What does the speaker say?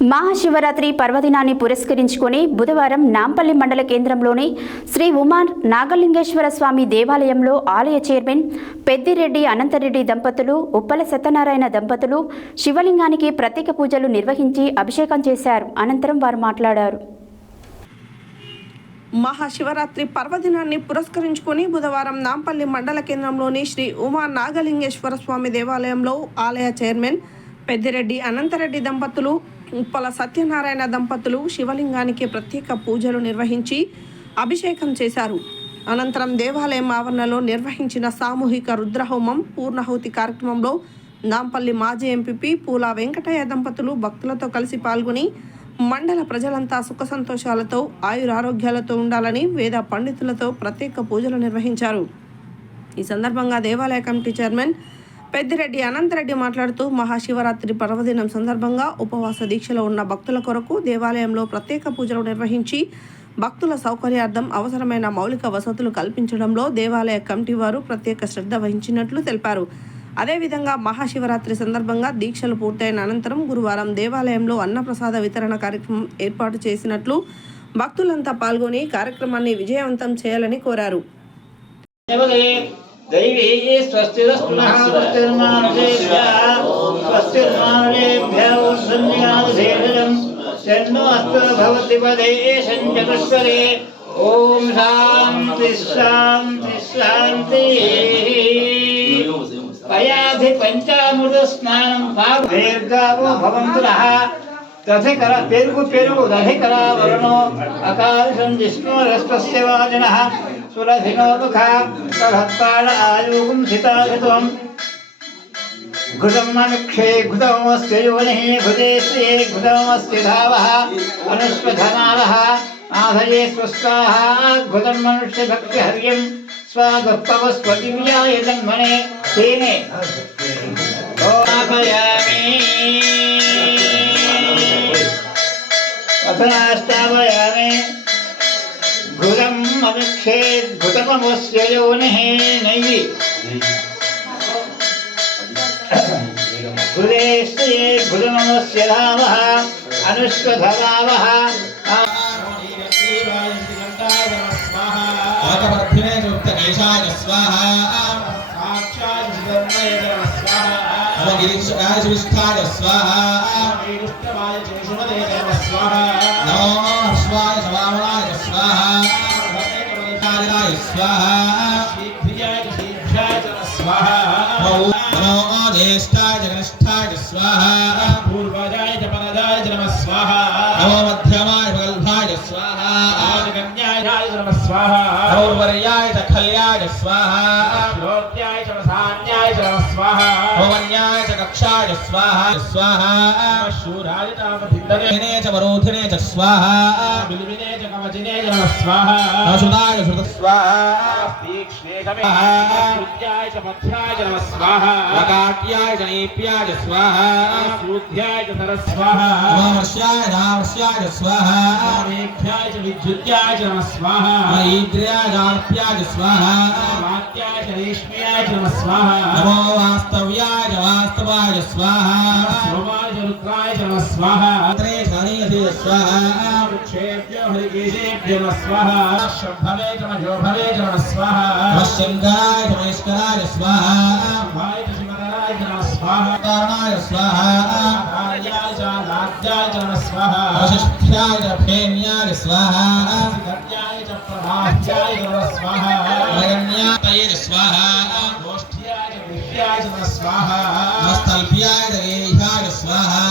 మహాశివరాత్రి పర్వదినాన్ని పురస్కరించుకొని బుధవారం నాంపల్లి మండల కేంద్రంలోని శ్రీ ఉమా నాగలింగేశ్వర స్వామి దేవాలయంలో ఆలయ చైర్మన్ పెద్దిరెడ్డి అనంతరెడ్డి దంపతులు, ఉప్పల సత్యనారాయణ దంపతులు శివలింగానికి ప్రత్యేక పూజలు నిర్వహించి అభిషేకం చేశారు. అనంతరం వారు మాట్లాడారు. మహాశివరాత్రి పర్వదినాన్ని పురస్కరించుకొని బుధవారం నాంపల్లి మండల కేంద్రంలోని శ్రీ ఉమా నాగలింగేశ్వర స్వామి దేవాలయంలో ఆలయ చైర్మన్ పెద్దిరెడ్డి అనంతరెడ్డి దంపతులు, ఉప్పల సత్యనారాయణ దంపతులు శివలింగానికి ప్రత్యేక పూజలు నిర్వహించి అభిషేకం చేశారు. అనంతరం దేవాలయం ఆవరణలో నిర్వహించిన సామూహిక రుద్రహోమం పూర్ణాహుతి కార్యక్రమంలో నాంపల్లి మాజీ ఎంపీపీ పూల వెంకటయ్య దంపతులు భక్తులతో కలిసి పాల్గొని మండల ప్రజలంతా సుఖ సంతోషాలతో ఆయురారోగ్యాలతో ఉండాలని వేద పండితులతో ప్రత్యేక పూజలు నిర్వహించారు. ఈ సందర్భంగా దేవాలయ కమిటీ చైర్మన్ పెద్దిరెడ్డి అనంతరెడ్డి మాట్లాడుతూ మహాశివరాత్రి పర్వదినం సందర్భంగా ఉపవాస దీక్షలో ఉన్న భక్తుల కొరకు దేవాలయంలో ప్రత్యేక పూజలు నిర్వహించి భక్తుల సౌకర్యార్థం అవసరమైన మౌలిక వసతులు కల్పించడంలో దేవాలయ కమిటీ వారు ప్రత్యేక శ్రద్ధ వహించినట్లు తెలిపారు. అదేవిధంగా మహాశివరాత్రి సందర్భంగా దీక్షలు పూర్తయిన అనంతరం గురువారం దేవాలయంలో అన్నప్రసాద వితరణ కార్యక్రమం ఏర్పాటు చేసినట్లు భక్తులంతా పాల్గొని కార్యక్రమాన్ని విజయవంతం చేయాలని కోరారు. ఓం శాంతి శాంతి శాంతి. పయాధి పంచామృత స్నానం దీర్ఘావో భవంతురః దధికర పెరుగు పెరుగు దధికర వర్ణో అకాశం విష్ణురస్తస్య వాజనః సురధినో ముఖ తదత్పాళ ఆయుగుం సితాధిత్వం ఘృతం అనుక్షే ఘృతమస్య యోనిః ఘృతే శ్రియే ఘృతమస్య ధావః అనుష్పధనావః ఆధయే స్వస్థాః ఘృతం మనుష్య భక్తి హర్యం స్వాగపవస్వదివ్యాయ జన్మనే తేనే ఓపయామి అథనాష్టావయామి ఘృతం అనుక్షే ఘృతమస్య యోనిః నైవి ఘృతే శ్రియే ఘృతమస్య ధావః అనుష్పధనావః ఆకవర్ధినే యుక్తకేశాయ స్వాహా సాక్షాత్ ధర్మయ స్వాహా నమగిరిష్టాయ విష్ఠాయ స్వాహా విష్ణవాయ శివదే స్వాహా నమో హర్షవాయ సవామనాయ స్వాహా భగవతాయ స్వాహా సిద్ధియాయ సిద్ధ్యాయ స్వాహా నమో జ్యేష్ఠాయ జగనిష్ఠాయ స్వాహా పూర్వజాయ పరదాయ నమః స్వాహా నమో మధ్యమాయ వల్భాయ స్వాహా स्वाहा गौरवर्याय च खल्याय स्वाहा श्लोक्याय च वसान्याय च स्वाहा भवन्याय च कक्षाय स्वाहा स्वाहा शूराय च भिन्दने च वरोधिने च स्वाहा बिल्विने च कवचिने च स्वाहा अशुदाय श्रुत स्वाहा तीक्ष्णे च श्रुत्याय च मध्याय च स्वाहा वकाट्याय च नीप्याय च स्वाहा श्रुत्याय च सरः स्वाहा वर्ष्याय नावर्ष्याय च स्वाहा मेघ्याय च विद्युत्याय च स्वाहा ईद्र्याय स्वाहा वाक्याय रेश्म्याय स्वाहा नमो वास्तव्याय वास्तवाय स्वाहा सोमाय रुद्राय स्वाहा अत्रे गणेशे स्वाहा वृक्षेभ्यो हरिकेशेभ्यो स्वाहा शम्भवे जोभवे स्वाहा वश्यङ्कराय महेश्वराय स्वाहा भाय शिवराय स्वाहा कारणाय स्वाहा आर्याय च लाद्याय स्वाहा वशिष्ठ्याय फेन्याय स्वाहा गत्याय च प्रभात्याय स्वाहा अरण्याय स्वाहा गोष्ठ्याय विद्याय स्वाहा मस्तल्भ्याय गेह्याय स्वाहा